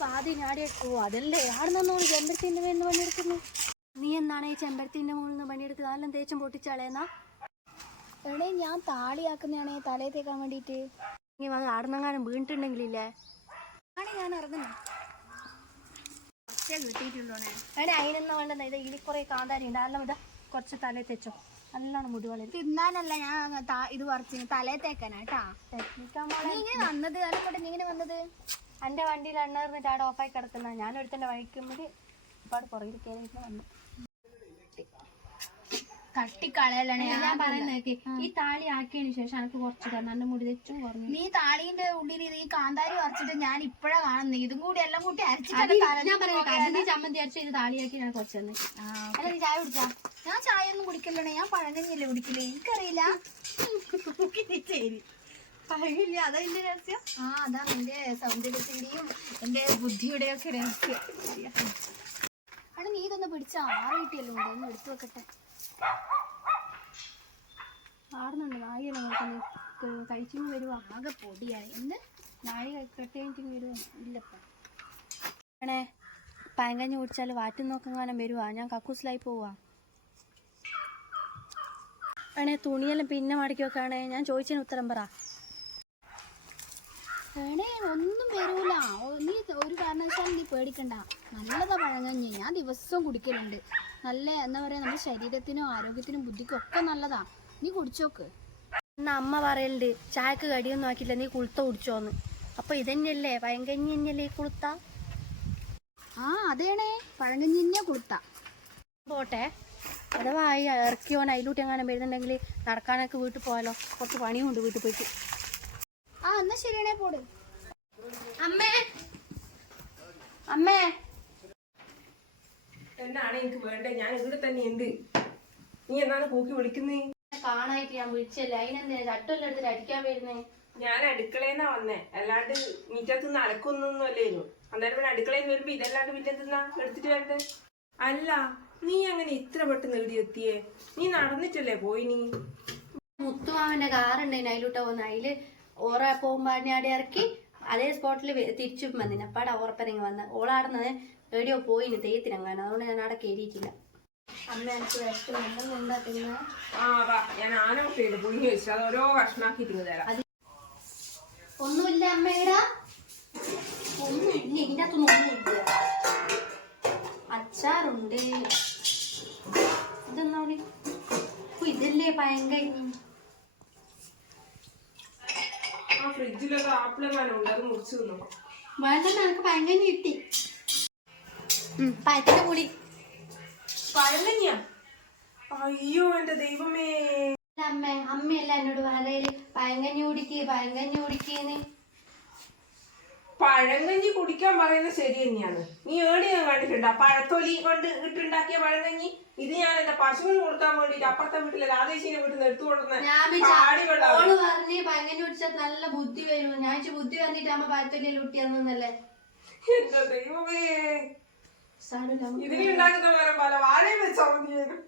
പാതി ഞാടിയ അതല്ലേ ആടുന്നോളൂ ചെമ്പരത്തിന്റെ മേലിന്ന് പണിയെടുക്കുന്നു. നീ എന്നാണ് ഈ ചെമ്പരത്തിന്റെ മുകളിൽ നിന്ന് പണിയെടുക്കുക? അതെല്ലാം തേച്ചും പൊട്ടിച്ചാളേന്നാ? എടേ ഞാൻ താളിയാക്കുന്നതാണേ തലയിൽ തേക്കാൻ വേണ്ടിട്ട്. നീ വന്ന് ആടുന്നെങ്ങാനും വീണിട്ടുണ്ടെങ്കിലില്ലേ ആണ് ഞാൻ ഇറങ്ങുന്നു. കിട്ടിയിട്ടുള്ളോണേ എടേ അതിനെന്നാ വേണ്ടെന്ന ഇത് ഇതിൽ കുറെ കാന്താരി ഉണ്ട്. അതെല്ലാം ഇതാ കുറച്ച് തലയിൽ തേച്ചോ, നല്ലോണം മുടി വളരും. തിന്നാനല്ല ഞാൻ ഇത് പറിച്ചു തലയിൽ തേക്കാനാട്ടാ. ഇങ്ങനെ വന്നത് അതുകൊണ്ട് നീ ഇങ്ങനെ വന്നത്? എൻ്റെ വണ്ടിയിൽ എണ്ണ ഇരുന്നിട്ട് അവിടെ ഓഫായി കിടക്കുന്ന ഞാൻ ഒരുത്തൻ്റെ വഴിക്കുമ്പോൾ ഒരുപാട് പുറകിൽ കയറിയിട്ട് വന്നു. തട്ടിക്കളയല്ലേ ഞാൻ പറയുന്നേക്ക്, ഈ താളി ആക്കിയതിന് ശേഷം എനിക്ക് കുറച്ച് തന്നെ എൻ്റെ മുടി തെച്ചും കുറഞ്ഞു. നീ താളിന്റെ ഉള്ളിൽ ഈ കാന്താരി പറിച്ചിട്ട് ഞാൻ ഇപ്പഴാ കാണുന്നത്. ഇതും കൂടി എല്ലാം കൂട്ടി അരച്ചിട്ട് ഞാൻ പറയാം ചമ്മന്തി അരച്ച് ഇത് താളിയാക്കി ഞാൻ കുറച്ച് തന്നെ. അല്ല നീ ചായ കുടിച്ചാ? ഞാൻ ചായ ഒന്നും കുടിക്കല്ലേ, ഞാൻ പഴങ്കഞ്ഞല്ലേ കുടിക്കില്ലേ. എനിക്കറിയില്ല. ശരി അതെന്റെ രഹസ്യം. അതാണ് എന്റെ സൗന്ദര്യത്തിന്റെയും എന്റെ ബുദ്ധിയുടെയും ഒക്കെ രഹസ്യം. ആണ് നീ ഇതൊന്ന് പിടിച്ച ആറിയിട്ടല്ലോ ഉണ്ട്, ഒന്ന് എടുത്തു വെക്കട്ടെ. ആടുന്നുണ്ട് നായികനെ നോക്കുന്നു. കഴിച്ചിങ് വരുവാ, ആകെ പൊടിയായി. എന്ത് നായിക കെട്ടിങ് വരുവാ? ഇല്ലപ്പ ആണേ പഴങ്കഞ്ഞി കുടിച്ചാൽ വാറ്റും നോക്കാനും വരുവാ. ഞാൻ കക്കൂസിലായി പോവാ. ആണേ തുണിയെല്ലാം പിന്നെ മടക്കി വെക്കാണേ. ഞാൻ ചോദിച്ചതിന് ഉത്തരം പറ. വേണേ ഒന്നും വരൂല. നീ ഒരു കാരണവശാലും നീ പേടിക്കണ്ട. നല്ലതാ പഴങ്കഞ്ഞി, ഞാൻ ദിവസവും കുടിക്കലുണ്ട്. നല്ല എന്താ പറയാ, നമ്മുടെ ശരീരത്തിനും ആരോഗ്യത്തിനും ബുദ്ധിക്കും ഒക്കെ നല്ലതാ. നീ കുടിച്ചോക്ക്. എന്നാ അമ്മ പറയലുണ്ട് ചായക്ക് കടിയൊന്നും ആക്കില്ല, നീ കുളുത്ത കുടിച്ചോന്ന്. അപ്പൊ ഇതന്നെയല്ലേ പഴങ്കഞ്ഞി തന്നെയല്ലേ ഈ കുളുത്ത? അതേണേ പഴങ്കഞ്ഞി തന്നെയാ കുളുത്ത. പോട്ടെ, അഥവാ ഇറക്കിയോൻ അതിലൂട്ടി എങ്ങനെ വരുന്നുണ്ടെങ്കിൽ നടക്കാനൊക്കെ വീട്ടിൽ പോയാലോ. കുറച്ച് പണിയുണ്ട് വീട്ടിൽ പോയിട്ട്. എന്നാ ശരിയാണേ പോട്. അമ്മേ അമ്മേ എന്നാണ് എനിക്ക് വേണ്ടേ? ഞാൻ ഇവിടെ തന്നെ ഉണ്ട്. നീ എന്നാണ് കൂക്കി വിളിക്കുന്നേ? കാണായിട്ട് ഞാൻ വിളിച്ചല്ലേ, അതിനെന്താ ചട്ടെല്ലാം എടുത്തിട്ട് അടിക്കാൻ വരുന്നേ? ഞാൻ അടുക്കളേന്നാ വന്നേ, അല്ലാണ്ട് മുറ്റത്തുനിന്ന് അലക്കൊന്നും അല്ലേനു. അന്നേരം പിന്നെ അടുക്കളയിൽ നിന്ന് വരുമ്പോ ഇതല്ലാണ്ട് മുറ്റത്തുനിന്നാ എടുത്തിട്ട് വരണ്ടേ? അല്ല, നീ അങ്ങനെ ഇത്ര പെട്ടെന്ന് എത്തിയേ? നീ നടന്നിട്ടല്ലേ പോയി? നീ മുത്തുമാവന്റെ കാറുണ്ടായിന്, അതിലൂട്ട പോകുന്ന. അതില് ഓറ പോകുമ്പോ അവിടെ ഇറക്കി അതേ സ്പോട്ടിൽ തിരിച്ചു വന്നിന്. അപ്പാടെ ഓറപ്പരങ്ങ് വന്ന് ഓളാടുന്നത് എവിടെയോ പോയിന് തെയ്യത്തിനങ്ങാണ്. അതുകൊണ്ട് ഞാൻ അവിടെ കയറിയിട്ടില്ല. അമ്മ എനിക്ക് വിഷമുണ്ടാ തിന്ന? ഞാൻ ആനോട്ട് പുഴുങ്ങി വെച്ചു, അത് ഓരോ ഭക്ഷണമാക്കി തരാം. ഒന്നുമില്ല അമ്മേടാ, ഒന്നുമില്ല. ഇതിൻ്റെ അകത്തൊന്നും ഒന്നുമില്ല. അച്ചാറുണ്ട്. ഇതെന്നാ ഇതല്ലേ പഴങ്കഞ്ഞി? ഫ്രിഡ്ജിലൊക്കെ ആപ്പിളെങ്ങാനും ഉണ്ട്, അത് മുറിച്ചു തിന്നു. വേണ്ട, എനിക്ക് പഴങ്കഞ്ഞി കിട്ടി. പഴത്തിന്റെ പൊടി. പഴങ്കഞ്ഞിയാ? അയ്യോ എന്റെ ദൈവമേ. അമ്മയല്ല എന്നോട് പറയല് പഴങ്കഞ്ഞി കുടിക്കേന്ന്. പഴങ്കഞ്ഞി കുടിക്കാൻ പറയുന്നത് ശരി തന്നെയാണ്. നീ ഏടി കണ്ടിട്ടുണ്ടോ പഴത്തൊലി കൊണ്ട് ഇട്ടുണ്ടാക്കിയ പഴങ്കഞ്ഞി? ഇത് ഞാൻ എന്റെ പശുവിന് കൊടുക്കാൻ വേണ്ടിട്ട് അപ്പുറത്തെ വീട്ടിലെ രാധേശിന്റെ വീട്ടിൽ നിന്ന് എടുത്തുകൊടുന്ന പറഞ്ഞ് പഴങ്കഞ്ഞി കുടിച്ചാൽ നല്ല ബുദ്ധി വരും. ഞാൻ ബുദ്ധി വന്നിട്ട് അമ്മ പഴത്തൊലിയിൽ കുട്ടിയാന്നല്ലേ. എന്റെ ദൈവമേ, ഇതിനുണ്ടാക്കുന്ന പല വാഴയും വെച്ചാൽ മതിയായിരുന്നു.